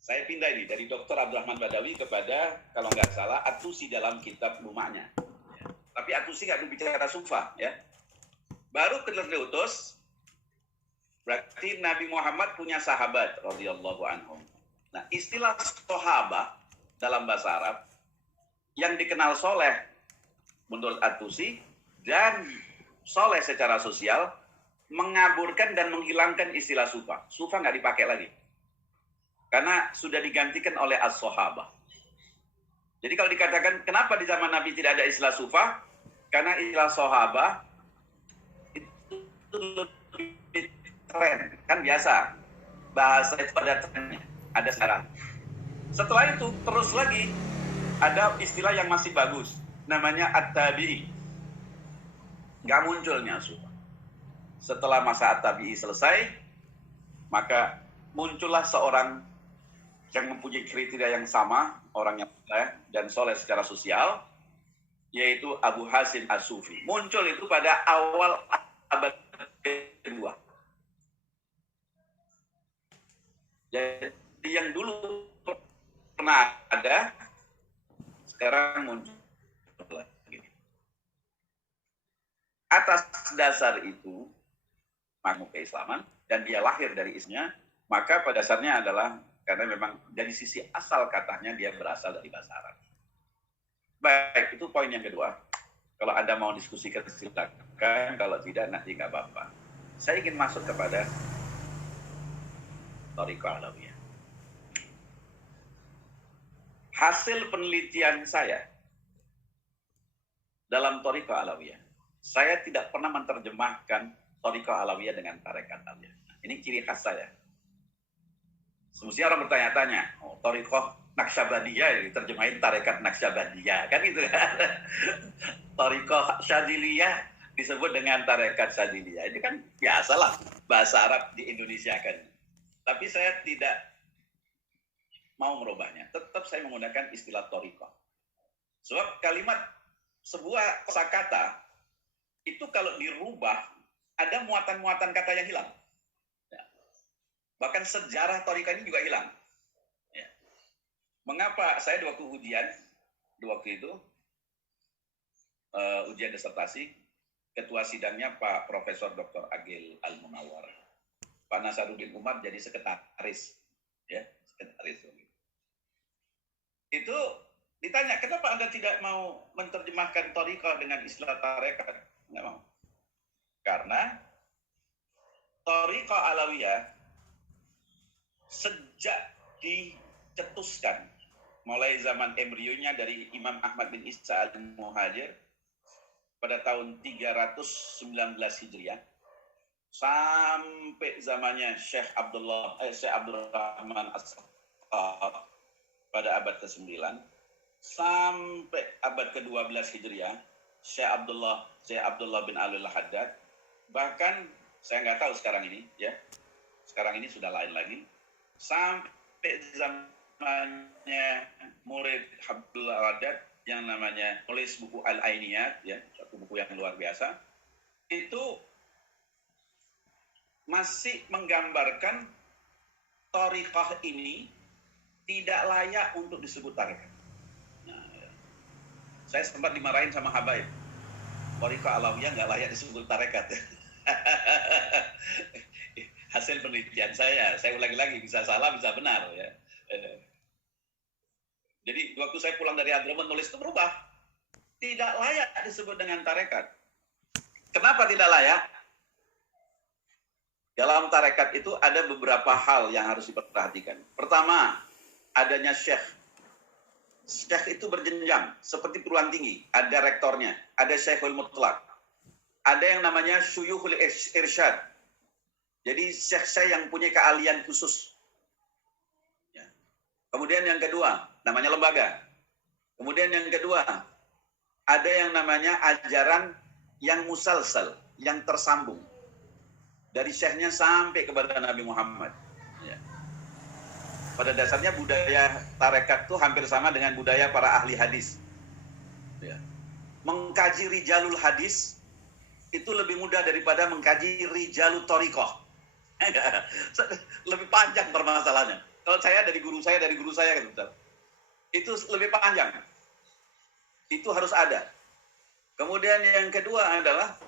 Saya pindah ini dari Dr. Abdurrahman Badawi kepada, kalau nggak salah, At-Tusi dalam kitab rumahnya. Tapi At-Tusi nggak berbicara sufa, ya. Baru diutus, berarti Nabi Muhammad punya sahabat, radhiyallahu anhum. Nah, istilah sahabat dalam bahasa Arab yang dikenal soleh menurut At-Tusi dan soleh secara sosial mengaburkan dan menghilangkan istilah sufa. Sufa nggak dipakai lagi. Karena sudah digantikan oleh as-sahabah. Jadi kalau dikatakan kenapa di zaman Nabi tidak ada istilah sufa? Karena istilah sahabah itu lebih tren. Kan biasa. Bahasa itu ada trennya. Ada sekarang. Setelah itu terus lagi ada istilah yang masih bagus. Namanya at-tabi'i. Nggak munculnya sufa. Setelah masa at-tabi'i selesai, maka muncullah seorang yang mempunyai kriteria yang sama, orang yang soleh dan soleh secara sosial, yaitu Abu Hasim As-Sufi. Muncul itu pada awal abad kedua. Jadi yang dulu pernah ada, sekarang muncul lagi. Atas dasar itu, makmum keislaman, dan dia lahir dari isnya, maka pada dasarnya adalah karena memang dari sisi asal katanya dia berasal dari bahasa Arab. Baik, itu poin yang kedua. Kalau Anda mau diskusikan silakan, kalau tidak nanti nggak apa-apa. Saya ingin masuk kepada Thariqah Alawiyah. Hasil penelitian saya dalam Thariqah Alawiyah, saya tidak pernah menerjemahkan Thariqah Alawiyah dengan tarekat Alawiyah. Ini ciri khas saya. Semestinya orang bertanya-tanya, Thariqah Naqsyabandiyah, diterjemahin tarekat Naqsyabandiyah, kan itu kan? Thariqah Syadziliyah disebut dengan tarekat Syadziliyah. Itu kan biasalah bahasa Arab di Indonesia kan. Tapi saya tidak mau merubahnya. Tetap saya menggunakan istilah Thariqah. Sebab kalimat sebuah kosakata itu kalau dirubah ada muatan-muatan kata yang hilang. Bahkan sejarah Thariqah ini juga hilang. Ya. Mengapa saya waktu ujian, waktu itu, ujian disertasi, ketua sidangnya Pak Profesor Dr. Agil Al-Munawar. Pak Nasaruddin Umar jadi sekretaris. Ya, sekretaris. Itu ditanya, kenapa Anda tidak mau menerjemahkan Thariqah dengan istilah tarekat? Nggak mau. Karena Thariqah Alawiyah sejak dicetuskan mulai zaman embrionya dari Imam Ahmad bin Isa al-Muhajir pada tahun 319 Hijriah sampai zamannya Syekh Abdurrahman As-Sakhaf pada abad ke-9 sampai abad ke-12 Hijriah Syekh Abdullah bin Al-Haddad, bahkan saya nggak tahu sekarang ini ya, sekarang ini sudah lain lagi, sampai zamannya murid Abdul Haddad yang namanya tulis buku Al-Ainiyat, ya, satu buku yang luar biasa, itu masih menggambarkan Thariqah ini tidak layak untuk disebut tarekat. Nah, ya. Saya sempat dimarahin sama habaib, Thariqah Alawiyah nggak layak disebut tarekat. Hasil penelitian saya ulangi lagi, bisa salah, bisa benar ya. Jadi waktu saya pulang dari Hadramaut nulis itu berubah. Tidak layak disebut dengan tarekat. Kenapa tidak layak? Dalam tarekat itu ada beberapa hal yang harus diperhatikan. Pertama, adanya syekh. Syekh itu berjenjang, seperti perguruan tinggi. Ada rektornya, ada syekhul mutlak. Ada yang namanya syuyukhul irsyad. Jadi syekh yang punya keahlian khusus. Ya. Kemudian yang kedua, namanya lembaga. Kemudian yang kedua, ada yang namanya ajaran yang musalsal, yang tersambung. Dari syekhnya sampai kepada Nabi Muhammad. Ya. Pada dasarnya budaya tarekat itu hampir sama dengan budaya para ahli hadis. Ya. Mengkaji rijalul hadis itu lebih mudah daripada mengkaji rijalul thariqah. Lebih panjang permasalahannya. Kalau saya dari guru saya kan, Ustaz. Itu lebih panjang. Itu harus ada. Kemudian yang kedua adalah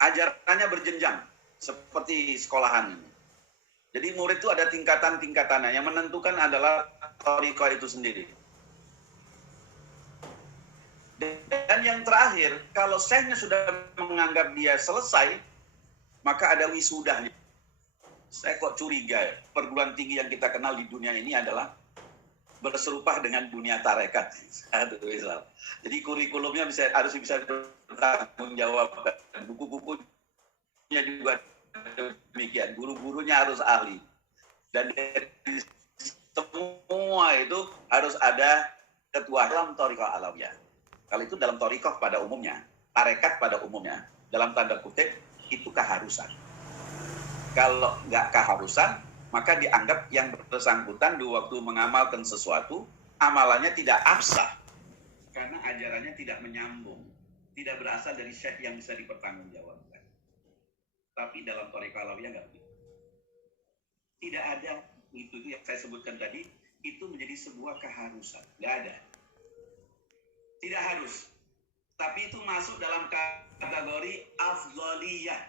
ajarannya berjenjang seperti sekolahan ini. Jadi murid itu ada tingkatan-tingkatannya. Yang menentukan adalah thariqah itu sendiri. Dan yang terakhir, kalau syekhnya sudah menganggap dia selesai, maka ada wisudahnya. Saya kok curiga ya, perguruan tinggi yang kita kenal di dunia ini adalah berserupa dengan dunia tarekat. Jadi kurikulumnya harus bisa bertanggung jawab. Buku-bukunya juga demikian. Guru-gurunya harus ahli. Dan dari semua itu harus ada ketua dalam thariqah alawiyah. Kalau itu dalam thariqah pada umumnya, tarekat pada umumnya, dalam tanda kutip, itu keharusan. Kalau nggak keharusan, maka dianggap yang bersangkutan di waktu mengamalkan sesuatu, amalannya tidak absah. Karena ajarannya tidak menyambung. Tidak berasal dari syekh yang bisa dipertanggungjawabkan. Tapi dalam thariqah alawiyah nggak begitu. Tidak ada, itu yang saya sebutkan tadi, itu menjadi sebuah keharusan. Nggak ada. Tidak harus. Tapi itu masuk dalam kategori afdhaliyah.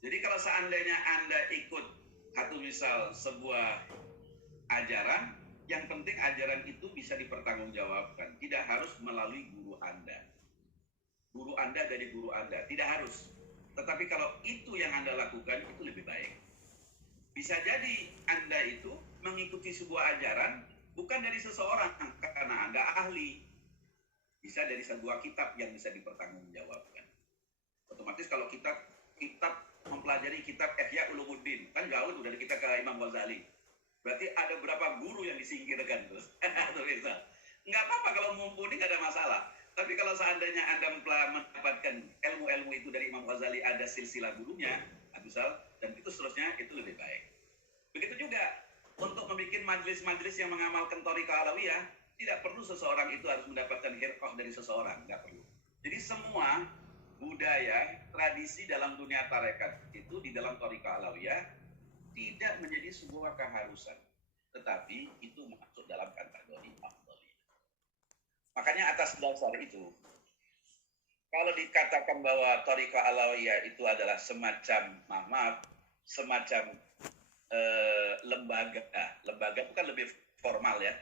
Jadi kalau seandainya Anda ikut atau misal sebuah ajaran, yang penting ajaran itu bisa dipertanggungjawabkan. Tidak harus melalui guru Anda. Guru Anda dari guru Anda. Tidak harus. Tetapi kalau itu yang Anda lakukan, itu lebih baik. Bisa jadi Anda itu mengikuti sebuah ajaran bukan dari seseorang karena Anda ahli. Bisa dari sebuah kitab yang bisa dipertanggungjawabkan. Otomatis kalau kitab mempelajari kitab Ihya Ulumuddin, kan jauh dari kita ke Imam Ghazali. Berarti ada berapa guru yang disingkirkan terus. Nggak apa-apa kalau mumpuni, nggak ada masalah. Tapi kalau seandainya Anda mendapatkan ilmu-ilmu itu dari Imam Ghazali, ada silsilah gurunya, misal, dan itu seterusnya, itu lebih baik. Begitu juga untuk membuat majelis-majelis yang mengamalkan thariqah alawiyah, tidak perlu seseorang itu harus mendapatkan hirqah dari seseorang, nggak perlu. Jadi semua budaya, tradisi dalam dunia tarekat itu di dalam thariqah alawiyah tidak menjadi sebuah keharusan, tetapi itu masuk dalam kategori afdhaliyah. Makanya atas dasar itu, kalau dikatakan bahwa thariqah alawiyah itu adalah semacam lembaga bukan lebih formal ya,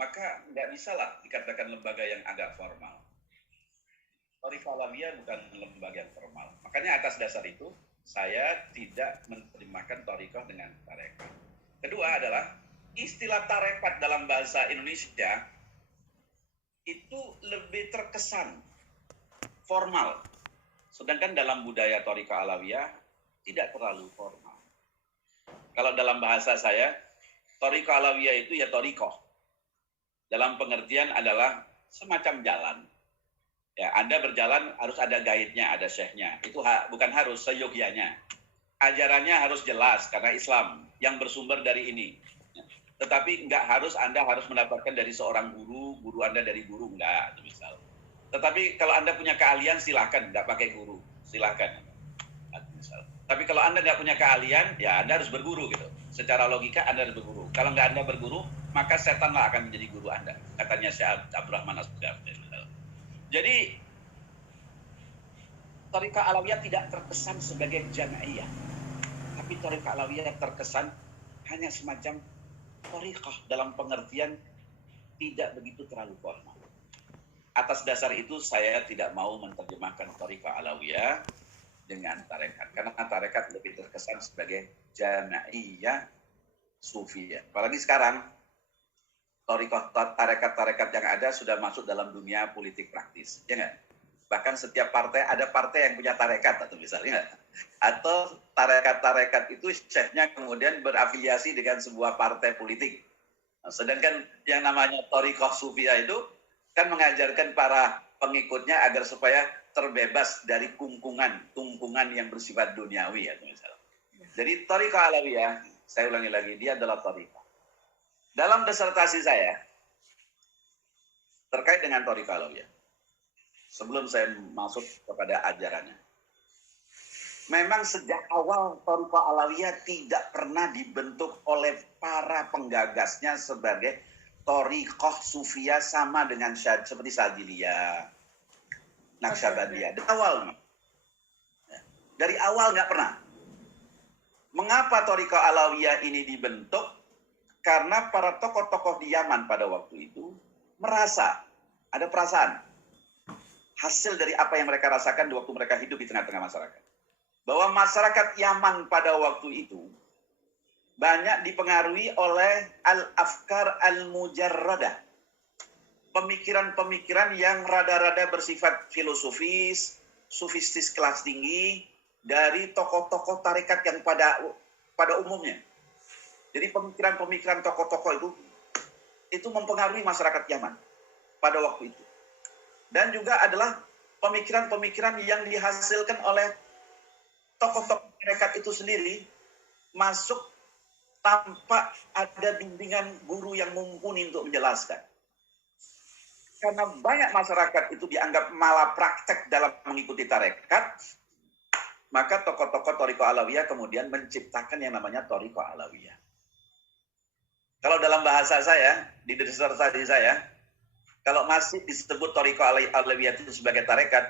maka nggak bisa lah dikatakan lembaga yang agak formal. Thariqah alawiyah bukan lembaga yang formal. Makanya atas dasar itu saya tidak menerjemahkan thariqah dengan tarekat. Kedua adalah istilah tarekat dalam bahasa Indonesia itu lebih terkesan formal. Sedangkan dalam budaya thariqah alawiyah tidak terlalu formal. Kalau dalam bahasa saya, thariqah alawiyah itu ya thariqah. Dalam pengertian adalah semacam jalan. Ya, Anda berjalan harus ada guide-nya, ada syekhnya. Itu bukan harus, seyogyanya. Ajarannya harus jelas karena Islam yang bersumber dari ini. Tetapi nggak harus Anda harus mendapatkan dari seorang guru Anda dari guru, enggak, misal. Tetapi kalau Anda punya keahlian, silakan, nggak pakai guru, silakan. Misal. Tapi kalau Anda nggak punya keahlian, ya Anda harus berguru gitu. Secara logika Anda harus berguru. Kalau nggak Anda berguru, maka setanlah akan menjadi guru Anda. Katanya Syekh Abdurrahman Asgaf. Jadi, thariqah alawiyah tidak terkesan sebagai jam'iyah. Tapi thariqah alawiyah terkesan hanya semacam thariqah dalam pengertian tidak begitu terlalu formal. Atas dasar itu saya tidak mau menerjemahkan thariqah alawiyah dengan tarekat. Karena tarekat lebih terkesan sebagai jam'iyah sufiyah. Apalagi sekarang, tarekat-tarekat yang ada sudah masuk dalam dunia politik praktis, ya nggak? Bahkan setiap partai ada partai yang punya tarekat atau misalnya, atau tarekat-tarekat itu syekhnya kemudian berafiliasi dengan sebuah partai politik. Nah, sedangkan yang namanya thariqah sufiyah itu kan mengajarkan para pengikutnya agar supaya terbebas dari tungkungan yang bersifat duniawi atau misalnya. Jadi thariqah alawiyah, saya ulangi lagi, dia adalah thariqah. Dalam disertasi saya terkait dengan thariqah alawiyah, sebelum saya masuk kepada ajarannya, Memang sejak awal Thariqah Alawiyah tidak pernah dibentuk oleh para penggagasnya sebagai Thariqah Sufiyah sama dengan seperti Syadziliyah, Naqsyabandiyah. Dari awal nggak pernah. Mengapa Thariqah Alawiyah ini dibentuk? Karena para tokoh-tokoh di Yaman pada waktu itu merasa, ada perasaan, hasil dari apa yang mereka rasakan di waktu mereka hidup di tengah-tengah masyarakat. Bahwa masyarakat Yaman pada waktu itu banyak dipengaruhi oleh al-afkar al-mujarradah. Pemikiran-pemikiran yang rada-rada bersifat filosofis, sufistis kelas tinggi dari tokoh-tokoh tarekat yang pada umumnya. Jadi pemikiran-pemikiran tokoh-tokoh itu mempengaruhi masyarakat Yaman pada waktu itu. Dan juga adalah pemikiran-pemikiran yang dihasilkan oleh tokoh-tokoh tarekat itu sendiri masuk tanpa ada bimbingan guru yang mumpuni untuk menjelaskan. Karena banyak masyarakat itu dianggap malah praktek dalam mengikuti tarekat, maka tokoh-tokoh Thariqah Alawiyah kemudian menciptakan yang namanya Thariqah Alawiyah. Kalau dalam bahasa saya, di disertasi saya, kalau masih disebut Thariqah Alawiyah itu sebagai tarekat,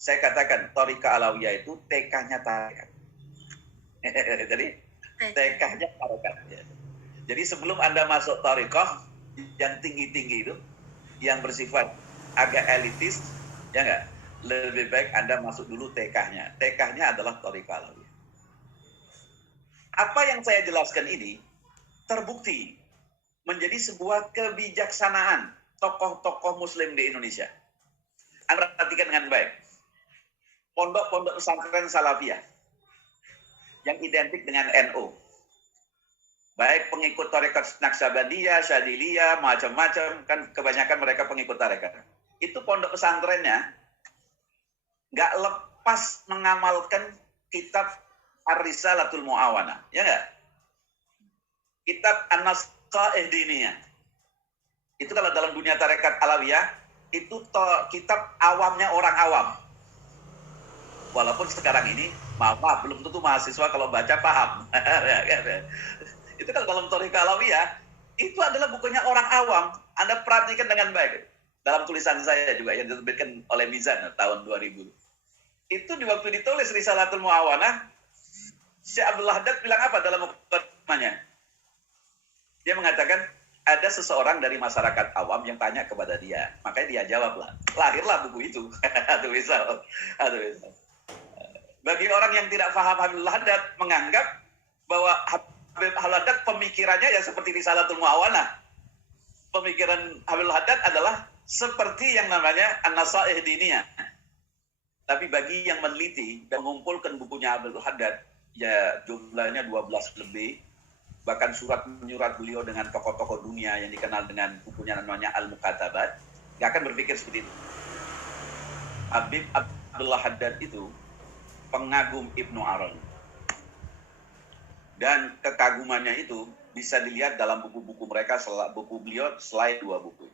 saya katakan Thariqah Alawiyah itu TK-nya tarekat. Jadi TK-nya tarekat. Jadi sebelum Anda masuk Thariqah yang tinggi-tinggi itu, yang bersifat agak elitis, ya nggak? Lebih baik Anda masuk dulu TK-nya. TK-nya adalah Thariqah Alawiyah. Apa yang saya jelaskan ini terbukti menjadi sebuah kebijaksanaan tokoh-tokoh Muslim di Indonesia. Anda perhatikan dengan baik. Pondok-pondok pesantren Salafiyah yang identik dengan NU. Baik pengikut tarekat Naqsyabandiyah, Syadziliyah, macam-macam, kan kebanyakan mereka pengikut tarekat. Itu pondok pesantrennya nggak lepas mengamalkan kitab Ar-Risalatul Mu'awanah, ya nggak? Kitab An-Nasaih Diniyah. Itu kalau dalam dunia tarekat Alawiyah, itu kitab awamnya orang awam. Walaupun sekarang ini, maaf, belum tentu mahasiswa kalau baca paham. Itu kan dalam Thariqah Alawiyah, itu adalah bukunya orang awam. Anda perhatikan dengan baik. Dalam tulisan saya juga yang diterbitkan oleh Mizan tahun 2000. Itu di waktu ditulis Risalatul Mu'awanah, Syekh Abdul Haddad bilang apa dalam mukadimahnya? Dia mengatakan, ada seseorang dari masyarakat awam yang tanya kepada dia. Makanya dia jawablah. Lahirlah buku itu. Aduh misal. Bagi orang yang tidak paham Habibul Haddad menganggap bahwa Habibul Haddad pemikirannya ya seperti Risalatul Mu'awanah. Pemikiran Habibul Haddad adalah seperti yang namanya An-Nasaih Diniyah. Tapi bagi yang meneliti dan mengumpulkan bukunya Habibul Haddad, ya jumlahnya 12 lebih, bahkan surat-menyurat beliau dengan tokoh-tokoh dunia yang dikenal dengan bukunya namanya Al-Mukatabat, nggak akan berpikir seperti itu. Habib Abdullah Haddad itu pengagum Ibnu Arabi. Dan kekagumannya itu bisa dilihat dalam buku-buku mereka, buku beliau selain 2 buku.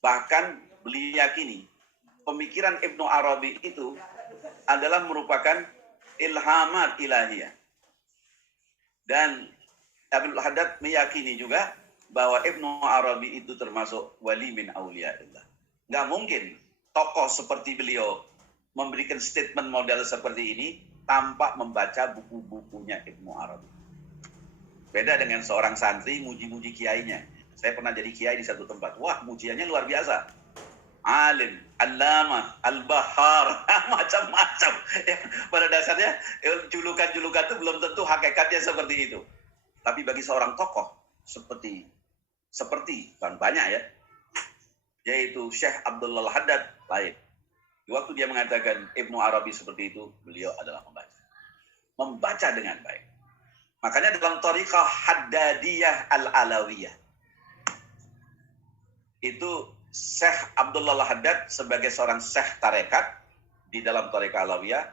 Bahkan beliau yakini pemikiran Ibnu Arabi itu adalah merupakan ilhamat ilahiyah. Dan Abdul Haddad meyakini juga bahwa Ibnu Arabi itu termasuk wali min auliyaillah. Nggak mungkin tokoh seperti beliau memberikan statement model seperti ini tanpa membaca buku-bukunya Ibnu Arabi. Beda dengan seorang santri muji-muji kiainya. Saya pernah jadi kiai di satu tempat. Wah, mujiannya luar biasa. Alim, allamah, al-bahar, macam-macam. Ya, pada dasarnya julukan-julukan itu belum tentu hakikatnya seperti itu. Tapi bagi seorang tokoh seperti kan banyak ya, yaitu Syekh Abdullah Haddad lain. Waktu dia mengatakan Ibnu Arabi seperti itu, beliau adalah membaca dengan baik. Makanya dalam Thariqah Haddadiyah Al-Alawiyah itu Syekh Abdullah Haddad sebagai seorang syekh tarekat di dalam Thariqah Alawiyah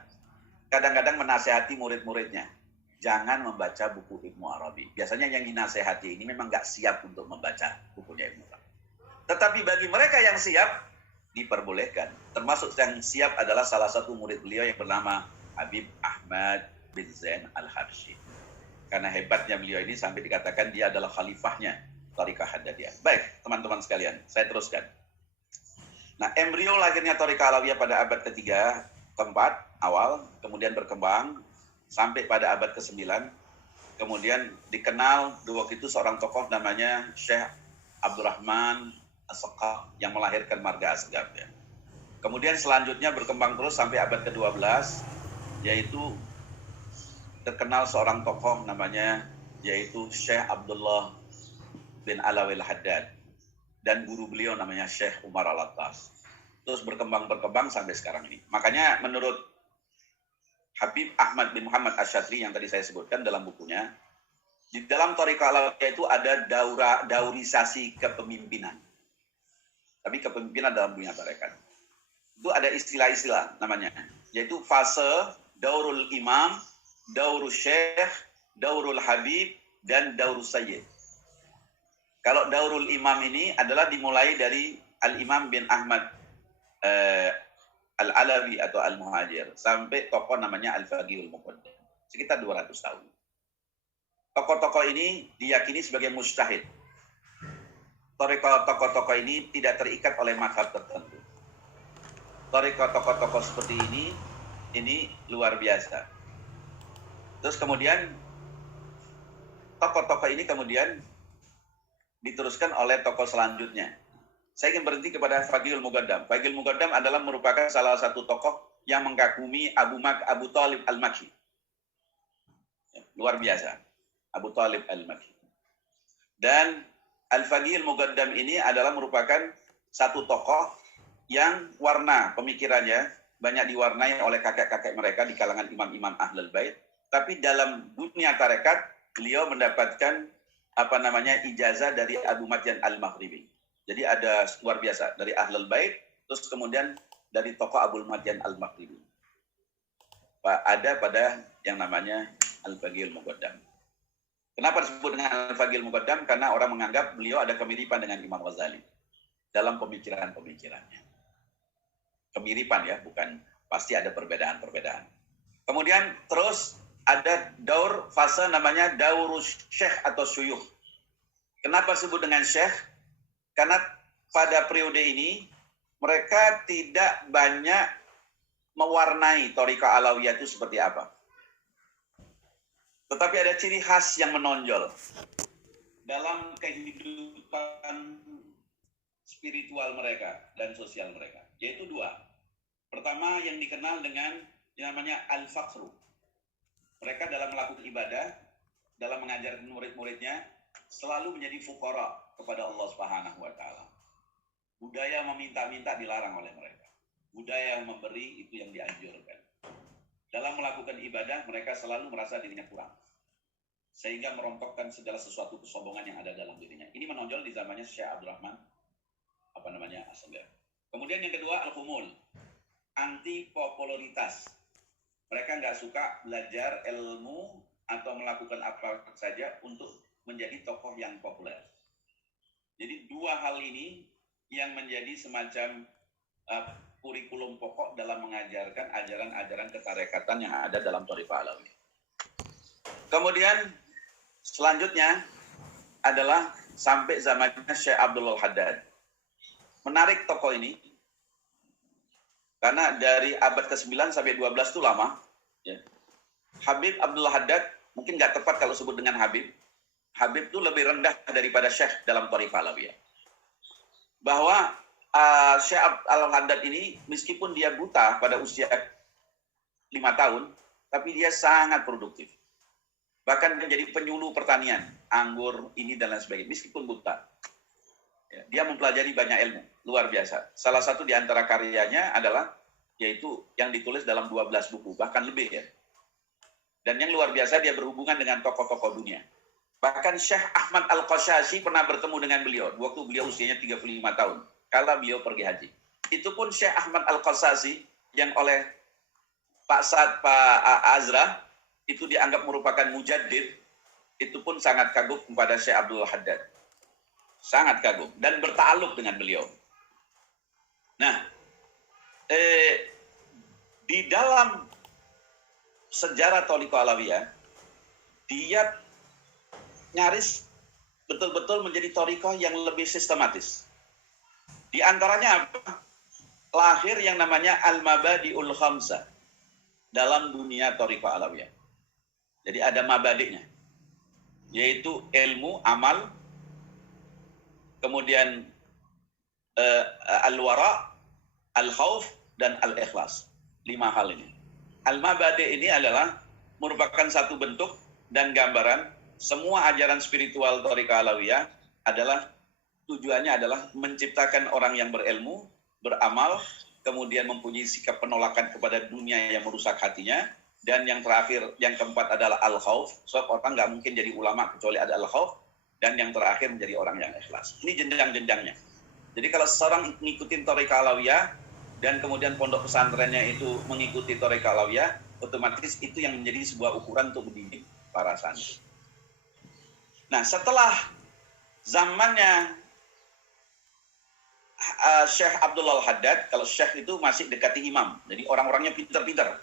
kadang-kadang menasihati murid-muridnya, jangan membaca buku Ibnu Arabi. Biasanya yang dinasihati ini memang nggak siap untuk membaca bukunya Ibnu Arabi. Tetapi bagi mereka yang siap, diperbolehkan. Termasuk yang siap adalah salah satu murid beliau yang bernama Habib Ahmad bin Zain Al-Habsyi. Karena hebatnya beliau ini sampai dikatakan dia adalah khalifahnya Thariqah Haddadiyah. Baik, teman-teman sekalian, saya teruskan. Nah, embrio lahirnya Thariqah Alawiyah pada abad ketiga, keempat, awal, kemudian berkembang sampai pada abad ke-9. Kemudian dikenal waktu itu seorang tokoh namanya Syekh Abdurrahman As-Saqaf yang melahirkan marga Asgaf. Ya. Kemudian selanjutnya berkembang terus sampai abad ke-12, yaitu terkenal seorang tokoh namanya yaitu Syekh Abdullah bin Alawil Haddad dan guru beliau namanya Syekh Umar Al-Attas. Terus berkembang sampai sekarang ini. Makanya menurut Habib Ahmad bin Muhammad Asy-Syadzili yang tadi saya sebutkan dalam bukunya, di dalam Thariqah Alawiyah itu ada daurisasi kepemimpinan. Tapi kepemimpinan dalam dunia tarekat. Itu ada istilah-istilah namanya, yaitu fase Daurul Imam, Daurul Syekh, Daurul Habib, dan Daurul Sayyid. Kalau Daurul Imam ini adalah dimulai dari Al-Imam bin Ahmad Al-Alawi atau Al-Muhajir sampai tokoh namanya Al-Faqihul Muqaddam. Sekitar 200 tahun. Tokoh-tokoh ini diyakini sebagai mujtahid. Tokoh-tokoh ini tidak terikat oleh mazhab tertentu. Tokoh-tokoh seperti ini luar biasa. Terus kemudian tokoh-tokoh ini kemudian diteruskan oleh tokoh selanjutnya. Saya ingin berhenti kepada Faqihul Muqaddam. Faqihul Muqaddam adalah merupakan salah satu tokoh yang mengagumi Abu Thalib Al-Makki. Luar biasa. Abu Thalib Al-Makki. Dan Al-Faqihul Muqaddam ini adalah merupakan satu tokoh yang warna pemikirannya banyak diwarnai oleh kakek-kakek mereka di kalangan imam-imam Ahlul Bait. Tapi dalam dunia tarekat, beliau mendapatkan ijazah dari Abu Madyan Al-Maghribi. Jadi ada luar biasa dari Ahlul Bait, terus kemudian dari tokoh Abu Madyan Al-Maghribi. Ada pada yang namanya Al-Faqihul Muqaddam. Kenapa disebut dengan Al-Faqihul Muqaddam? Karena orang menganggap beliau ada kemiripan dengan Imam Ghazali dalam pemikiran-pemikirannya. Kemiripan ya, bukan pasti ada perbedaan-perbedaan. Kemudian terus ada daur fase namanya daurus syekh atau syuyukh. Kenapa disebut dengan syekh? Karena pada periode ini mereka tidak banyak mewarnai Thariqah Alawiyah itu seperti apa. Tetapi ada ciri khas yang menonjol dalam kehidupan spiritual mereka dan sosial mereka, yaitu dua. Pertama yang dikenal dengan yang namanya al-faqru. Mereka dalam melakukan ibadah, dalam mengajarkan murid-muridnya, selalu menjadi fuqara kepada Allah Subhanahu wa taala. Budaya meminta-minta dilarang oleh mereka. Budaya yang memberi itu yang dianjurkan. Dalam melakukan ibadah, mereka selalu merasa dirinya kurang. Sehingga merontokkan segala sesuatu kesombongan yang ada dalam dirinya. Ini menonjol di zamannya Syekh Abdurrahman As-Saqaf. Kemudian yang kedua, al-khumul. Anti popularitas. Mereka nggak suka belajar ilmu atau melakukan apa saja untuk menjadi tokoh yang populer. Jadi dua hal ini yang menjadi semacam kurikulum pokok dalam mengajarkan ajaran-ajaran ketarekatan yang ada dalam Thariqah Alawiyah. Kemudian selanjutnya adalah sampai zamannya Syekh Abdullah Haddad. Menarik tokoh ini, karena dari abad ke-9 sampai 12 itu lama. Ya. Habib Abdullah Haddad, mungkin nggak tepat kalau sebut dengan Habib. Habib itu lebih rendah daripada Syekh dalam Thariqah Alawiyah. Bahwa Syekh Al-Haddad ini, meskipun dia buta pada usia 5 tahun, tapi dia sangat produktif. Bahkan menjadi penyuluh pertanian, anggur, ini dan lain sebagainya, meskipun buta. Ya, dia mempelajari banyak ilmu, luar biasa. Salah satu di antara karyanya adalah yaitu yang ditulis dalam 12 buku, bahkan lebih ya. Dan yang luar biasa, dia berhubungan dengan tokoh-tokoh dunia. Bahkan Syekh Ahmad Al-Qashashi pernah bertemu dengan beliau waktu beliau usianya 35 tahun, kala beliau pergi haji. Itu pun Syekh Ahmad Al-Qashashi yang oleh Pak Azra itu dianggap merupakan mujaddid, itu pun sangat kagum kepada Syekh Abdullah Haddad. Sangat kagum dan bertakluk dengan beliau. Nah, di dalam sejarah Thariqah Alawiyah, dia nyaris betul-betul menjadi thariqah yang lebih sistematis. Di antaranya apa? Lahir yang namanya Al-Mabadi'ul Khamsah dalam dunia thariqah Alawiyah. Jadi ada mabadi'nya, yaitu ilmu, amal, kemudian al-wara, al-khauf, dan al-ikhlas. 5 hal ini. Al-Mabadi' ini adalah merupakan satu bentuk dan gambaran semua ajaran spiritual Thariqah Alawiyah adalah tujuannya adalah menciptakan orang yang berilmu, beramal, kemudian mempunyai sikap penolakan kepada dunia yang merusak hatinya, dan yang terakhir, yang keempat adalah al-khauf. Sebab orang nggak mungkin jadi ulama kecuali ada al-khauf, dan yang terakhir menjadi orang yang ikhlas. Ini jenjang-jenjangnya. Jadi kalau seorang ngikutin Thariqah Alawiyah dan kemudian pondok pesantrennya itu mengikuti Thariqah Alawiyah, otomatis itu yang menjadi sebuah ukuran untuk mendidik para santri. Nah, setelah zamannya Syekh Abdullah Al-Haddad, kalau Syekh itu masih dekati imam, jadi orang-orangnya pintar-pintar.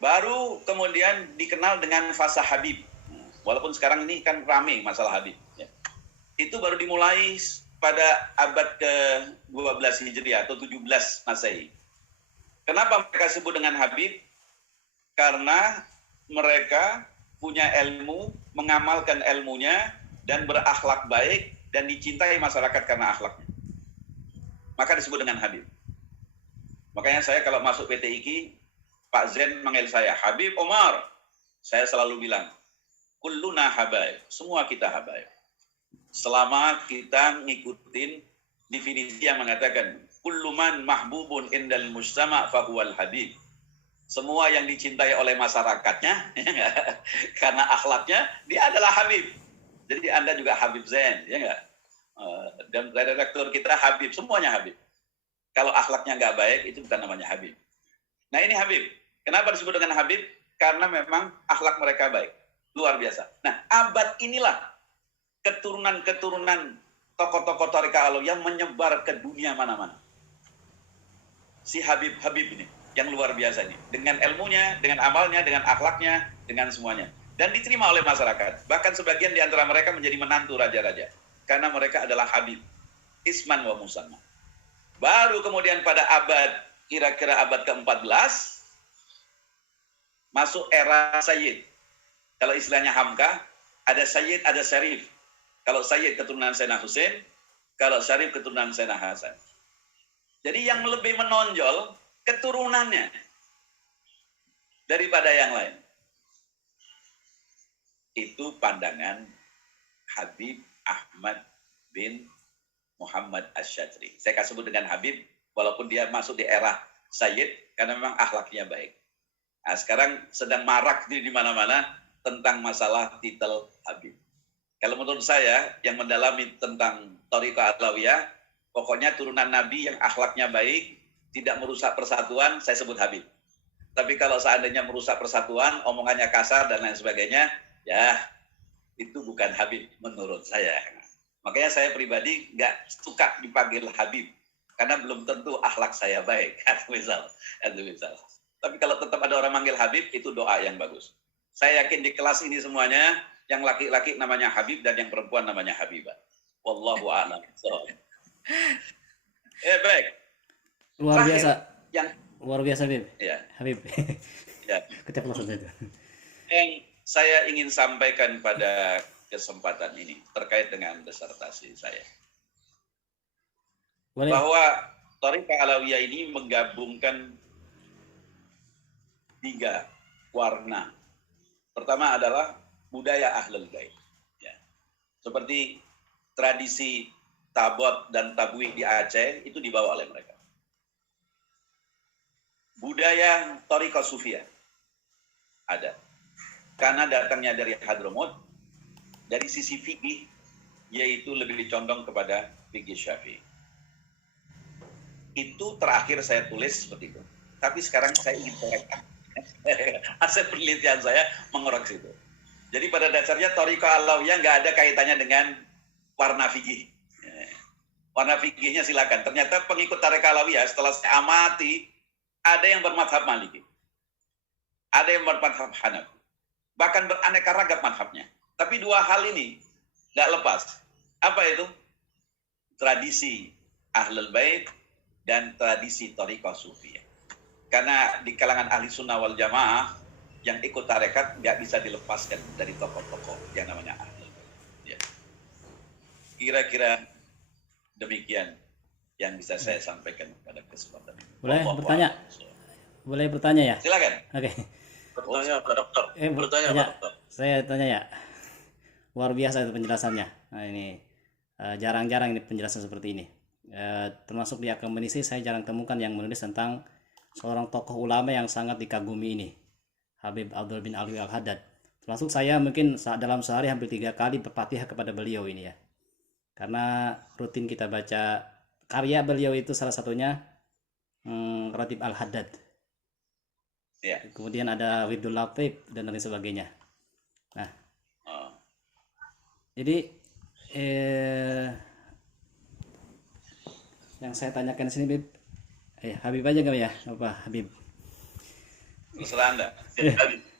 Baru kemudian dikenal dengan fasa Habib. Walaupun sekarang ini kan rame masalah Habib. Ya. Itu baru dimulai pada abad ke-12 Hijriah atau 17 Masehi. Kenapa mereka sebut dengan Habib? Karena mereka punya ilmu, mengamalkan ilmunya, dan berakhlak baik, dan dicintai masyarakat karena akhlaknya. Maka disebut dengan Habib. Makanya saya kalau masuk PT IKI, Pak Zen manggil saya, Habib Omar. Saya selalu bilang, kulluna habaib, semua kita habaib. Selama kita ngikutin definisi yang mengatakan, kulluman mahbubun indal mujtama' fahuwal habib. Semua yang dicintai oleh masyarakatnya, karena akhlaknya, dia adalah Habib. Jadi Anda juga Habib Zain, ya nggak? Dan redaktur kita Habib, semuanya Habib. Kalau akhlaknya nggak baik, itu bukan namanya Habib. Nah ini Habib. Kenapa disebut dengan Habib? Karena memang akhlak mereka baik. Luar biasa. Nah abad inilah keturunan-keturunan tokoh-tokoh Thariqah Alawiyah menyebar ke dunia mana-mana. Si Habib ini. Yang luar biasa ini. Dengan ilmunya, dengan amalnya, dengan akhlaknya, dengan semuanya. Dan diterima oleh masyarakat. Bahkan sebagian di antara mereka menjadi menantu raja-raja. Karena mereka adalah Habib. Isman wa musamma. Baru kemudian pada kira-kira abad ke-14, masuk era Sayyid. Kalau istilahnya Hamka, ada Sayyid, ada Syarif. Kalau Sayyid keturunan Sayyidina Husain, kalau Syarif keturunan Sayyidina Hasan. Jadi yang lebih menonjol, keturunannya daripada yang lain. Itu pandangan Habib Ahmad bin Muhammad Asy-Syadzili. Saya kasih sebut dengan Habib, walaupun dia masuk di era Sayyid, karena memang akhlaknya baik. Nah, sekarang sedang marak di mana-mana tentang masalah titel Habib. Kalau menurut saya, yang mendalami tentang Thariqah Alawiyah, pokoknya turunan Nabi yang akhlaknya baik, tidak merusak persatuan, saya sebut Habib. Tapi kalau seandainya merusak persatuan, omongannya kasar dan lain sebagainya, ya itu bukan Habib menurut saya. Makanya saya pribadi nggak suka dipanggil Habib, karena belum tentu akhlak saya baik. Misal. Tapi kalau tetap ada orang manggil Habib, itu doa yang bagus. Saya yakin di kelas ini semuanya, yang laki-laki namanya Habib dan yang perempuan namanya Habibah. Wallahu a'lam. Baik. Luar biasa. Luar biasa, Habib. Ya. Habib. Ya. Keceplosan itu. Yang saya ingin sampaikan pada kesempatan ini terkait dengan disertasi saya. Boleh. Bahwa Thariqah Alawiyah ini menggabungkan 3 warna. Pertama adalah budaya Ahlul Gaib. Ya. Seperti tradisi tabot dan tabwih di Aceh itu dibawa oleh mereka. Budaya Thariqah Sufiyah ada. Karena datangnya dari Hadramut, dari sisi fikih, yaitu lebih condong kepada fikih Syafi'i. Itu terakhir saya tulis seperti itu. Tapi sekarang saya ingin korekkan. Hasil penelitian saya mengoreksi itu. Jadi pada dasarnya Thariqah Alawiyah nggak ada kaitannya dengan warna fikih. Warna fikihnya silakan. Ternyata pengikut Thariqah Alawiyah setelah saya amati, ada yang bermadhab Maliki. ada yang bermadhab Hanafi. Bahkan beraneka ragam madhabnya. Tapi dua hal ini tidak lepas. Apa itu? Tradisi Ahlul Bait dan tradisi Thariqah Sufiyah. Karena di kalangan ahli sunnah wal jamaah yang ikut tarekat nggak bisa dilepaskan dari tokoh-tokoh yang namanya Ahlul Bait. Ya. Kira-kira demikian yang bisa saya sampaikan pada kesempatan ini. Boleh bertanya? Boleh bertanya ya? Silakan. Oke. Bertanya Pak Dokter. Bertanya tanya. Pak Dokter. Saya tanya ya. Luar biasa itu penjelasannya. Nah ini jarang-jarang ini penjelasan seperti ini. Termasuk di Akamunisi saya jarang temukan yang menulis tentang seorang tokoh ulama yang sangat dikagumi ini, Habib Abdul bin Alwi Al-Haddad. Termasuk saya mungkin dalam sehari hampir 3 kali berfatihah kepada beliau ini ya. Karena rutin kita baca karya beliau itu salah satunya Ratib Al-Haddad. Ya. Kemudian ada Wirdul Latif dan lain sebagainya. Nah, jadi yang saya tanyakan di sini, Habib, Habib aja nggak ya, apa Habib? Terserah Anda.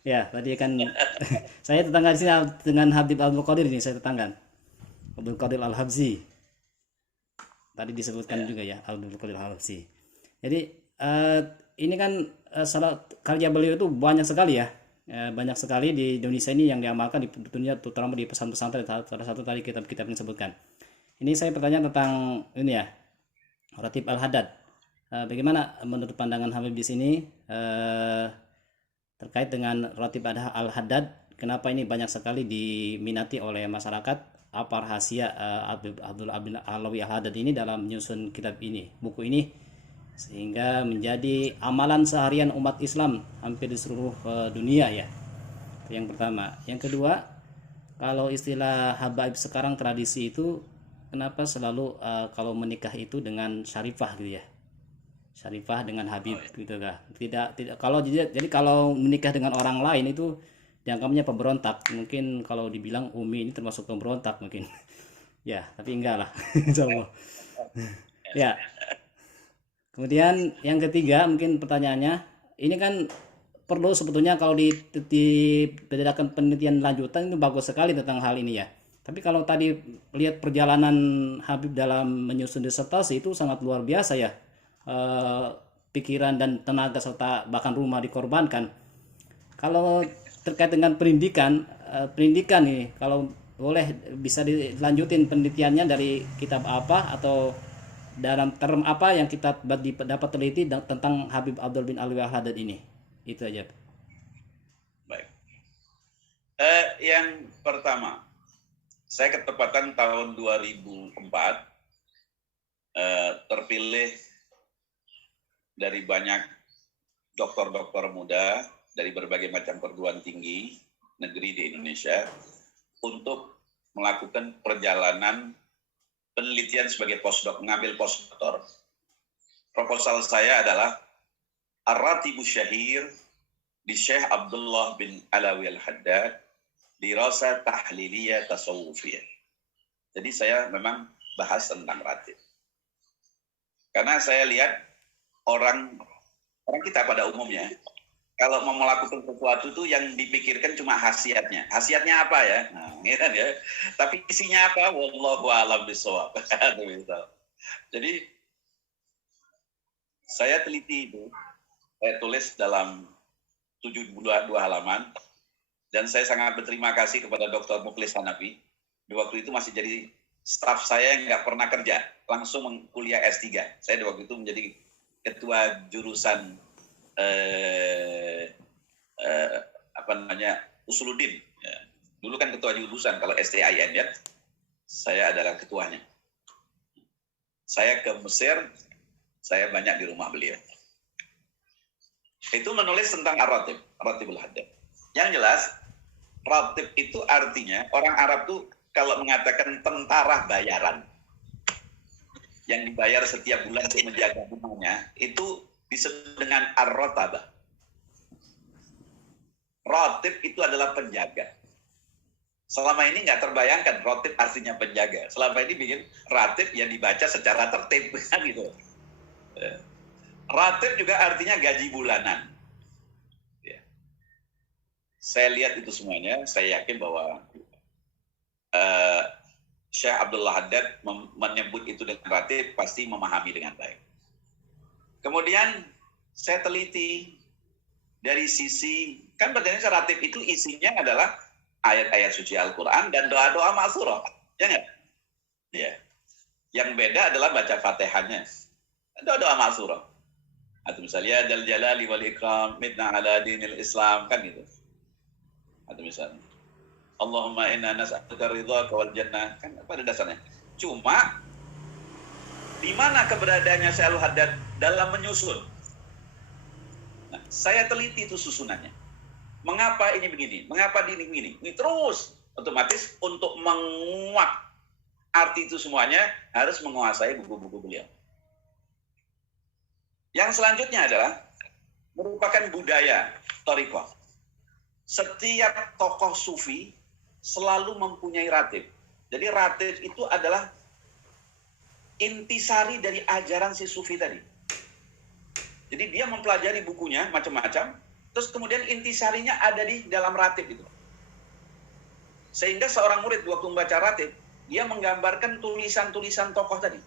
Ya, tadi kan saya tetangga di sini dengan Habib Abdul Qadir ini, saya tetangga Abdul Qadir Al-Habsyi. Tadi disebutkan juga ya Abdul Qadir Al-Habsyi. Jadi ini kan salah karya beliau itu banyak sekali ya. Banyak sekali di Indonesia ini yang diamalkan di dunia, terutama di pesantren-pesantren. Salah satu tadi kitab-kitab yang disebutkan. Ini saya bertanya tentang ini ya, Ratib Al-Haddad. Bagaimana menurut pandangan Habib di sini terkait dengan Ratib Al-Haddad? Kenapa ini banyak sekali diminati oleh masyarakat? Apa rahasia Abdul bin Alwi Al-Haddad ini dalam menyusun kitab ini, buku ini, sehingga menjadi amalan seharian umat Islam hampir di seluruh dunia ya. Itu yang pertama. Yang kedua, kalau istilah habaib sekarang tradisi itu kenapa selalu kalau menikah itu dengan syarifah gitu ya, syarifah dengan habib gitu kan? Tidak kalau jadi kalau menikah dengan orang lain itu dianggapnya pemberontak. Mungkin kalau dibilang Umi ini termasuk pemberontak mungkin. Ya, tapi enggak lah. Insyaallah. Ya. Kemudian yang ketiga mungkin pertanyaannya, ini kan perlu sebetulnya kalau diadakan penelitian lanjutan itu bagus sekali tentang hal ini ya. Tapi kalau tadi lihat perjalanan Habib dalam menyusun disertasi itu sangat luar biasa ya. Pikiran dan tenaga serta bahkan rumah dikorbankan. Kalau terkait dengan pendidikan nih, kalau boleh bisa dilanjutin penelitiannya dari kitab apa atau dalam term apa yang kita dapat teliti tentang Habib Abdul bin Alwi Al-Haddad ini. Itu aja. Baik. Yang pertama, saya ketepatan tahun 2004 terpilih dari banyak dokter-dokter muda dari berbagai macam perguruan tinggi negeri di Indonesia untuk melakukan perjalanan penelitian sebagai postdoc, mengambil postdoktor. Proposal saya adalah Ar-Ratibus Syahir di Syekh Abdullah bin Alawi Al-Haddad Dirasa Tahliliyah Tasawufiyah. Jadi saya memang bahas tentang ratib. Karena saya lihat orang kita pada umumnya kalau mau melakukan sesuatu itu yang dipikirkan cuma khasiatnya. Khasiatnya apa ya? Nah, gitu ya. Tapi isinya apa? Wallahu a'lam bishawab. Jadi saya teliti itu, saya tulis dalam 72 halaman, dan saya sangat berterima kasih kepada Dr. Mukhlis Hanafi. Di waktu itu masih jadi staf saya yang nggak pernah kerja, langsung kuliah S3. Saya di waktu itu menjadi ketua jurusan Usuluddin. Ya. Dulu kan ketua jurusan, kalau STIN ya, saya adalah ketuanya. Saya ke Mesir, saya banyak di rumah beliau. Itu menulis tentang Ar-Ratib, Ar-Ratibul Haddad. Yang jelas, Ratib itu artinya, orang Arab tuh kalau mengatakan tentara bayaran, yang dibayar setiap bulan untuk menjaga rumahnya, itu disebut dengan Ar-Ratabah. Ratib itu adalah penjaga. Selama ini nggak terbayangkan ratib artinya penjaga. Selama ini bikin ratib yang dibaca secara tertib, kan gitu. Ratib juga artinya gaji bulanan. Saya lihat itu semuanya, saya yakin bahwa Syekh Abdullah Haddad menyebut itu dengan ratib pasti memahami dengan baik. Kemudian saya teliti dari sisi, kan berdasarkan ratib itu isinya adalah ayat-ayat suci Al-Quran dan doa-doa ma'thurah, ya nggak? Ya. Yang beda adalah baca Fatihahnya, doa-doa ma'thurah. Atau misalnya Dal Jalali wal Ikram midna ala dinil Islam, kan gitu. Atau misalnya Allahumma inna nas'aluka ridhaka wal jannah, kan pada dasarnya. Cuma di mana keberadaannya Syekh Al-Haddad dalam menyusun? Nah, saya teliti itu susunannya. Mengapa ini begini? Mengapa ini begini? Ini terus otomatis untuk menguak arti itu semuanya harus menguasai buku-buku beliau. Yang selanjutnya adalah merupakan budaya thariqah. Setiap tokoh sufi selalu mempunyai ratib. Jadi ratib itu adalah intisari dari ajaran si sufi tadi. Jadi dia mempelajari bukunya macam-macam, terus kemudian intisarinya ada di dalam ratib itu. Sehingga seorang murid waktu membaca ratib, dia menggambarkan tulisan-tulisan tokoh tadi.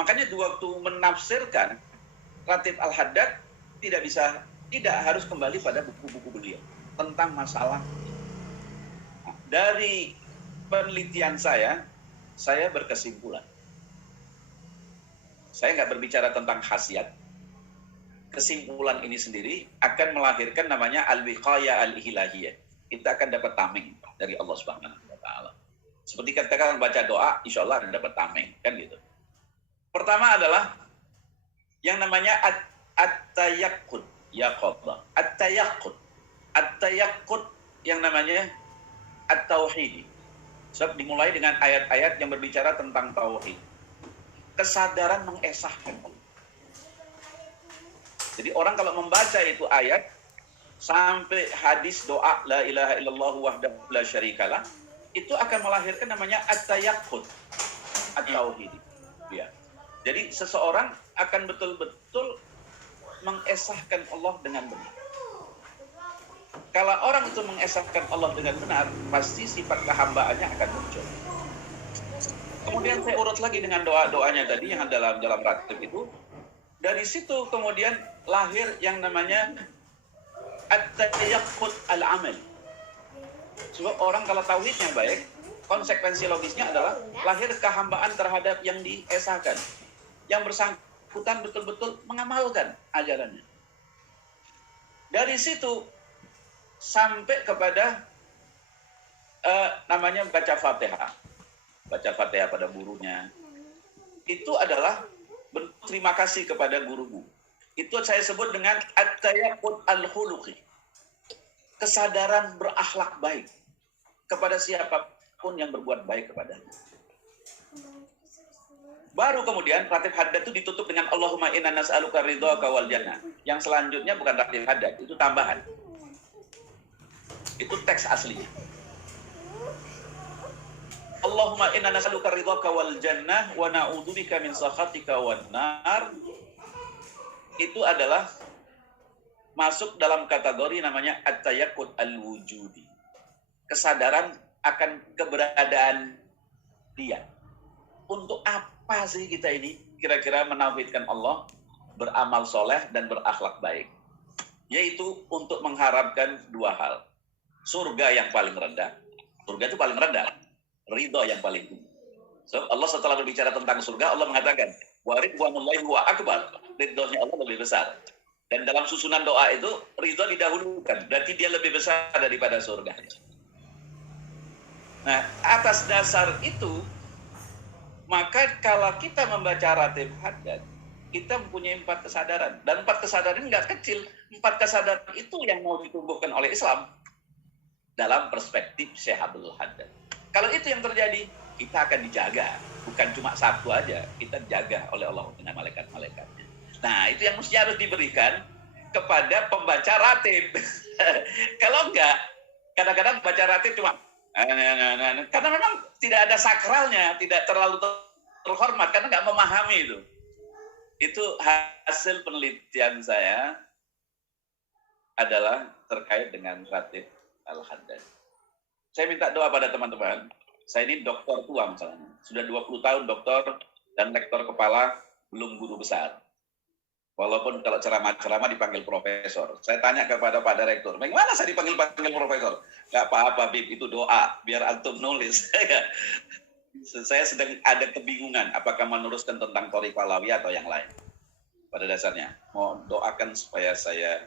Makanya waktu menafsirkan ratib Al-Haddad tidak harus kembali pada buku-buku beliau tentang masalah. Dari penelitian saya berkesimpulan. Saya nggak berbicara tentang khasiat. Kesimpulan ini sendiri akan melahirkan namanya al-wiqayah al-ilahiyah. Kita akan dapat tameng dari Allah Subhanahu wa taala. Seperti katakan baca doa, insya Allah akan dapat tameng, kan gitu. Pertama adalah yang namanya at-tayaqqud, ya qadha. At-tayaqqud. At-tayaqqud yang namanya at-tauhid. Sebab dimulai dengan ayat-ayat yang berbicara tentang tauhid. Kesadaran mengesahkan Allah. Jadi orang kalau membaca itu ayat sampai hadis doa la ilaha illallah wahdahu la syarikalah, itu akan melahirkan namanya at-tayaqqud, at-tauhid. Ya. Jadi seseorang akan betul-betul mengesahkan Allah dengan benar. Kalau orang itu mengesahkan Allah dengan benar, pasti sifat kehambaannya akan muncul. Kemudian saya urut lagi dengan doa-doanya tadi yang dalam ratib itu. Dari situ kemudian lahir yang namanya at-tayaqqud al-amal. Sebab orang kalau tauhidnya baik, konsekuensi logisnya adalah lahir kehambaan terhadap yang diesahkan. Yang bersangkutan betul-betul mengamalkan ajarannya. Dari situ sampai kepada namanya baca Fatihah. Baca Fatihah pada gurunya. Itu adalah bentuk terima kasih kepada gurumu. Itu saya sebut dengan at-tayaqqud al-khuluqi. Kesadaran berakhlak baik kepada siapapun yang berbuat baik kepadanya. Baru kemudian ratib Haddad itu ditutup dengan Allahumma inna nas'aluka ridhaka wal jannah. Yang selanjutnya bukan ratib Haddad, itu tambahan. Itu teks aslinya. Allahumma inna nas'aluka ridhaka wal jannah wa na'udzubika min sakhatika wan nar. Itu adalah masuk dalam kategori namanya at-tayaqqud al-wujudi. Kesadaran akan keberadaan dia. Untuk apa sih kita ini kira-kira menauhidkan Allah, beramal soleh dan berakhlak baik? Yaitu untuk mengharapkan dua hal. Surga yang paling rendah. Surga itu paling rendah. Ridho yang paling tinggi. So, Allah setelah berbicara tentang surga, Allah mengatakan, wa ridwanullahi huwa akbar. Ridhonya Allah lebih besar. Dan dalam susunan doa itu, ridho didahulukan. Berarti dia lebih besar daripada surga. Nah, atas dasar itu, maka kalau kita membaca ratib Haddad, kita mempunyai 4 kesadaran. Dan 4 kesadaran ini nggak kecil. 4 kesadaran itu yang mau ditumbuhkan oleh Islam. Dalam perspektif Syekh Abdullah Haddad. Kalau itu yang terjadi, kita akan dijaga. Bukan cuma satu aja, kita dijaga oleh Allah dengan malaikat-malaikatnya. Nah, itu yang mesti harus diberikan kepada pembaca ratib. Kalau enggak, kadang-kadang baca ratib cuma karena memang tidak ada sakralnya, tidak terlalu terhormat, karena nggak memahami itu. Itu hasil penelitian saya adalah terkait dengan Ratib Al-Haddad. Saya minta doa pada teman-teman. Saya ini doktor tua misalnya. Sudah 20 tahun doktor dan lektor kepala, belum guru besar. Walaupun kalau ceramah-ceramah dipanggil profesor. Saya tanya kepada Pak Direktur, bagaimana saya dipanggil profesor? Gak apa-apa, Bib, itu doa. Biar antum nulis. Saya sedang ada kebingungan apakah meneruskan tentang Thariqah Alawiyah atau yang lain. Pada dasarnya, mau doakan supaya saya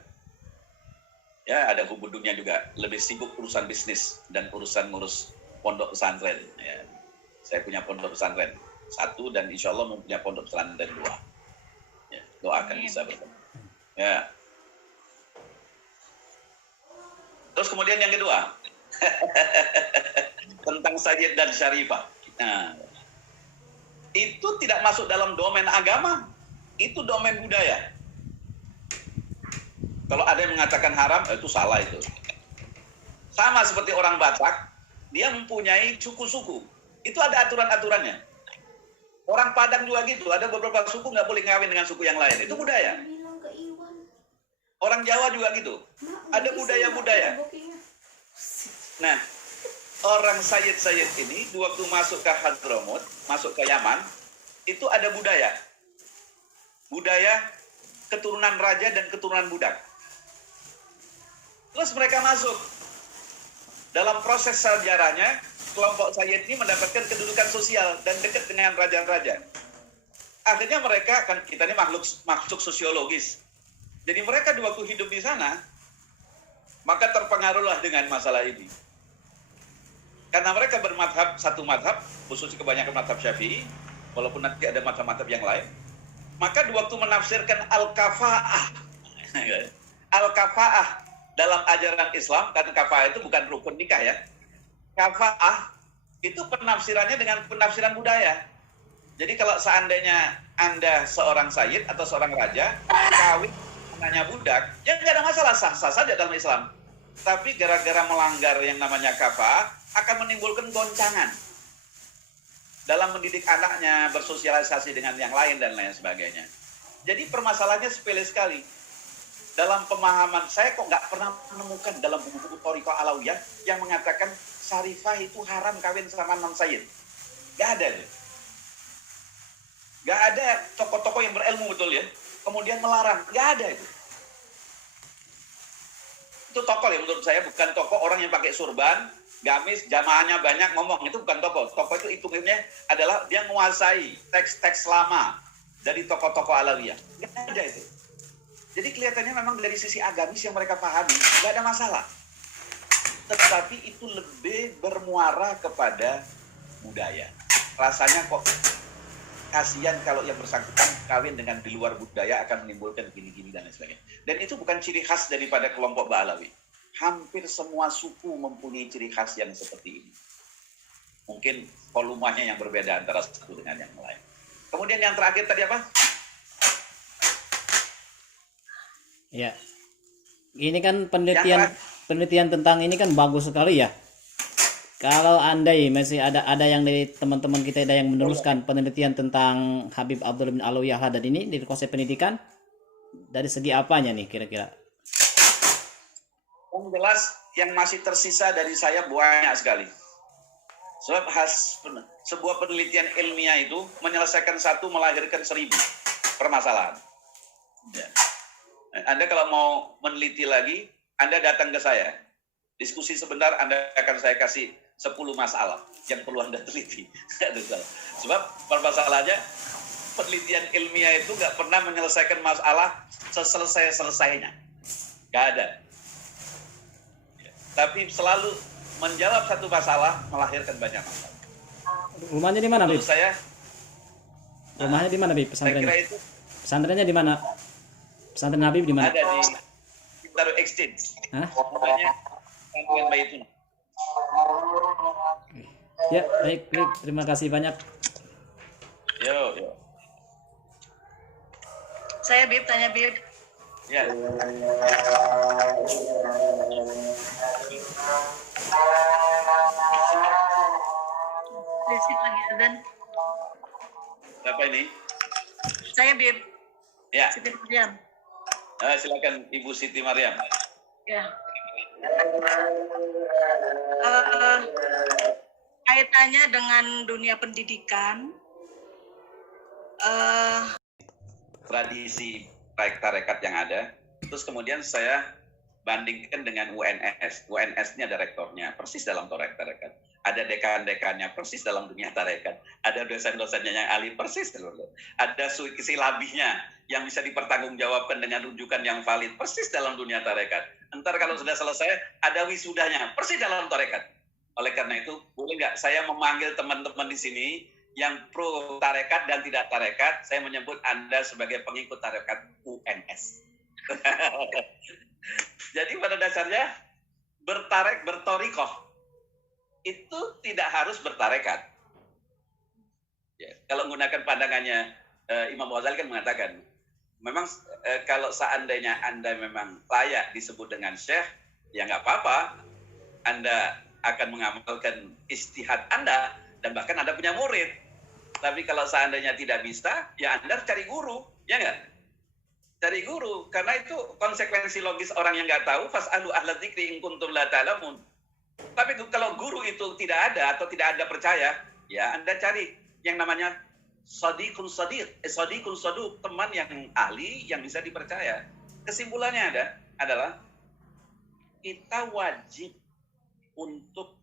ya ada hubungannya juga, lebih sibuk urusan bisnis dan urusan ngurus pondok pesantren. Ya. Saya punya pondok pesantren 1 dan insya Allah mempunyai pondok pesantren 2. Ya, doakan bisa bertemu. Ya. Terus kemudian yang kedua, tentang Sayyid dan Syarifah. Nah, itu tidak masuk dalam domain agama, itu domain budaya. Kalau ada yang mengatakan haram, itu salah itu. Sama seperti orang Batak, dia mempunyai suku-suku. Itu ada aturan-aturannya. Orang Padang juga gitu, ada beberapa suku nggak boleh ngawin dengan suku yang lain. Itu budaya. Orang Jawa juga gitu. Ada budaya-budaya. Nah, orang Sayyid-Sayyid ini, waktu masuk ke Hadramut, masuk ke Yaman, itu ada budaya. Budaya keturunan raja dan keturunan budak. Terus mereka masuk. Dalam proses sejarahnya, kelompok Sayyid ini mendapatkan kedudukan sosial dan dekat dengan raja-raja. Akhirnya mereka, kan kita ini makhluk sosiologis. Jadi mereka waktu hidup di sana, maka terpengaruhlah dengan masalah ini. Karena mereka bermadhab, satu madhab, khususnya kebanyakan madhab Syafi'i, walaupun nanti ada madhab-madhab yang lain, maka waktu menafsirkan al-kafa'ah, al-kafa'ah dalam ajaran Islam, karena kafa'ah itu bukan rukun nikah ya, kafa'ah itu penafsirannya dengan penafsiran budaya. Jadi kalau seandainya Anda seorang sayyid atau seorang raja, kawin anaknya budak, ya nggak ada masalah, sah-sah saja dalam Islam. Tapi gara-gara melanggar yang namanya kafa'ah, akan menimbulkan goncangan dalam mendidik anaknya, bersosialisasi dengan yang lain dan lain sebagainya. Jadi permasalahannya sepele sekali. Dalam pemahaman saya kok nggak pernah menemukan dalam buku-buku Thariqah Alawiyah yang mengatakan Syarifah itu haram kawin sama non-sayyid. Nggak ada. Nggak ada tokoh-tokoh yang berilmu betul ya. Kemudian melarang. Nggak ada itu. Itu tokoh ya menurut saya, bukan tokoh orang yang pakai surban, gamis, jamaahnya banyak ngomong, itu bukan tokoh. Tokoh itu hitungannya adalah dia menguasai teks-teks lama dari tokoh-tokoh Alawiyah. Nggak ada itu. Jadi kelihatannya memang dari sisi agamis yang mereka pahami, nggak ada masalah. Tetapi itu lebih bermuara kepada budaya. Rasanya kok kasihan kalau yang bersangkutan kawin dengan di luar budaya akan menimbulkan gini-gini dan lain sebagainya. Dan itu bukan ciri khas daripada kelompok Ba'alawi. Hampir semua suku mempunyai ciri khas yang seperti ini. Mungkin volumenya yang berbeda antara satu dengan yang lain. Kemudian yang terakhir tadi apa? Ya, ini kan penelitian tentang ini kan bagus sekali ya. Kalau andai masih ada yang dari teman-teman kita ada yang meneruskan penelitian tentang Habib Abdullah bin Alawiyah Al-Haddad ini di konsep pendidikan, dari segi apanya nih kira-kira? Yang jelas yang masih tersisa dari saya banyak sekali. Sebab sebuah penelitian ilmiah itu menyelesaikan 1 melahirkan 1000 permasalahan. Ya. Anda kalau mau meneliti lagi, Anda datang ke saya. Diskusi sebentar, Anda akan saya kasih 10 masalah yang perlu Anda teliti. Sebab permasalahannya, penelitian ilmiah itu nggak pernah menyelesaikan masalah selesai-selesainya. Nggak ada. Tapi selalu menjawab satu masalah, melahirkan banyak masalah. Rumahnya di mana, Bib? Menurut saya, rumahnya di mana, Bib? Pesantrennya? Saya kira itu pesantrennya di mana? Pesantren Habib di mana? ada di Bintaro Exchange. Hah? Namanya Pesantren Baitun. Ya, baik, Bib. Terima kasih banyak. Yo. Saya Bib, tanya Bib. Ya. Risik lagi azan. Siapa ini? Saya Bib. Ya. Siti Maryam. Silakan Ibu Siti Maryam. Ya. Eh, kaitannya dengan dunia pendidikan, tradisi tarekat yang ada. Terus kemudian saya bandingkan dengan UNS. UNS ini ada rektornya, persis dalam tarekat. Ada dekan-dekannya, persis dalam dunia tarekat. Ada dosen-dosennya yang ahli, persis. Ada silabihnya yang bisa dipertanggungjawabkan dengan rujukan yang valid, persis dalam dunia tarekat. Entar kalau sudah selesai, ada wisudanya, persis dalam tarekat. Oleh karena itu, boleh nggak saya memanggil teman-teman di sini yang pro tarekat dan tidak tarekat, saya menyebut Anda sebagai pengikut tarekat UNS. Jadi pada dasarnya bertorikoh itu tidak harus bertarekat. Ya, kalau menggunakan pandangannya Imam Ghazali kan mengatakan, memang kalau seandainya Anda memang layak disebut dengan syekh, ya nggak apa-apa. Anda akan mengamalkan istihad Anda dan bahkan Anda punya murid. Tapi kalau seandainya tidak bisa, ya Anda harus cari guru, ya nggak? Cari guru, karena itu konsekuensi logis orang yang nggak tahu, fas'alu ahla dzikri in kuntum la ta'lamun. Tapi kalau guru itu tidak ada atau tidak ada percaya, ya Anda cari yang namanya sadiqun saduq, teman yang ahli yang bisa dipercaya. Kesimpulannya adalah kita wajib untuk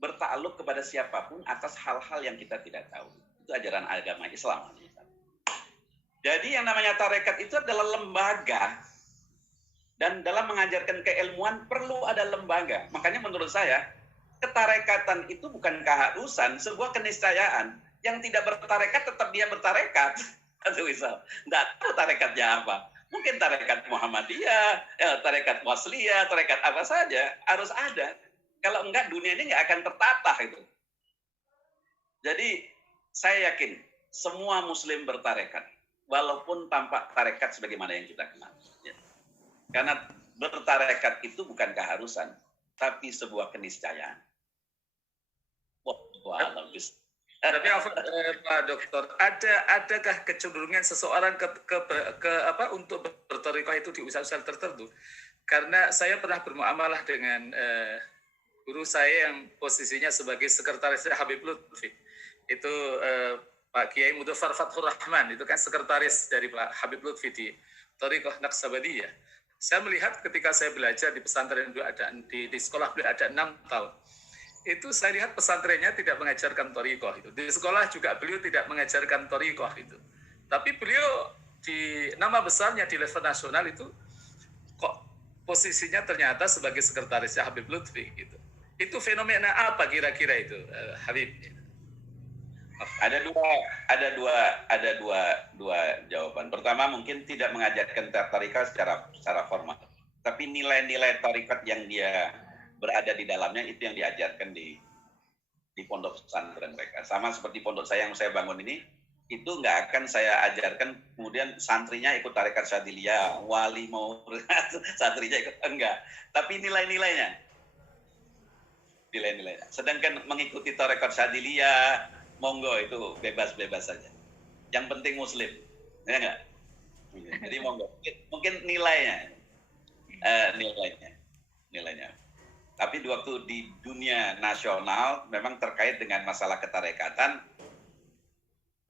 bertakluk kepada siapapun atas hal-hal yang kita tidak tahu. Itu ajaran agama Islam. Jadi yang namanya tarekat itu adalah lembaga. Dan dalam mengajarkan keilmuan perlu ada lembaga. Makanya menurut saya, ketarekatan itu bukan keharusan, sebuah keniscayaan. Yang tidak bertarekat tetap dia bertarekat. Nggak tahu tarekatnya apa. Mungkin tarekat Muhammadiyah, tarekat Wasliyah, tarekat apa saja. Harus ada. Kalau enggak, dunia ini nggak akan tertata itu. Jadi saya yakin semua muslim bertarekat. Walaupun tampak tarekat sebagaimana yang kita kenal. Ya. Karena bertarekat itu bukan keharusan, tapi sebuah keniscayaan. Wah, bagus. Tapi Pak Dokter, adakah kecenderungan seseorang untuk bertarekat itu di usaha-usaha tertentu? Karena saya pernah bermuamalah dengan guru saya yang posisinya sebagai sekretaris Habib Lutfi. Itu Pak Kiai Mudzaffar Fathur Rahman, itu kan sekretaris dari Pak Habib Lutfi di Thariqah Naqsabandiyah. Saya melihat ketika saya belajar di pesantren beliau ada di sekolah beliau ada 6 tahun. Itu saya lihat pesantrennya tidak mengajarkan thariqah itu. Di sekolah juga beliau tidak mengajarkan thariqah itu. Tapi beliau di nama besarnya di level nasional itu kok posisinya ternyata sebagai sekretarisnya Habib Lutfi gitu. Itu fenomena apa kira-kira itu, Habib? Ada dua jawaban. Pertama, mungkin tidak mengajarkan tarikat secara formal, tapi nilai-nilai tarikat yang dia berada di dalamnya itu yang diajarkan di pondok pesantren mereka. Sama seperti pondok saya yang saya bangun ini, itu nggak akan saya ajarkan kemudian santrinya ikut tarikat Syadiliyah, wali mau santrinya ikut, enggak. Tapi nilainya. Sedangkan mengikuti tarikat Syadiliyah, monggo itu bebas-bebas saja. Yang penting muslim, ya enggak? Jadi monggo. Mungkin nilainya. Tapi di waktu di dunia nasional memang terkait dengan masalah ketarekatan,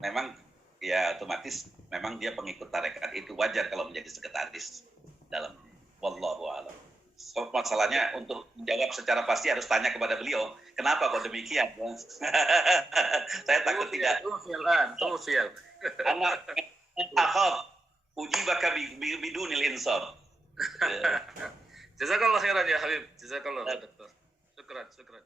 memang ya otomatis memang dia pengikut tarekat, itu wajar kalau menjadi sekretaris dalam. Wallahu a'lam. So, masalahnya untuk menjawab secara pasti harus tanya kepada beliau. Kenapa kok demikian? Saya takut tidak. Anak akhaf ujibaka bidunil insaf. Jazakallah khairan ya Habib. Jazakallah Dokter. Syukran.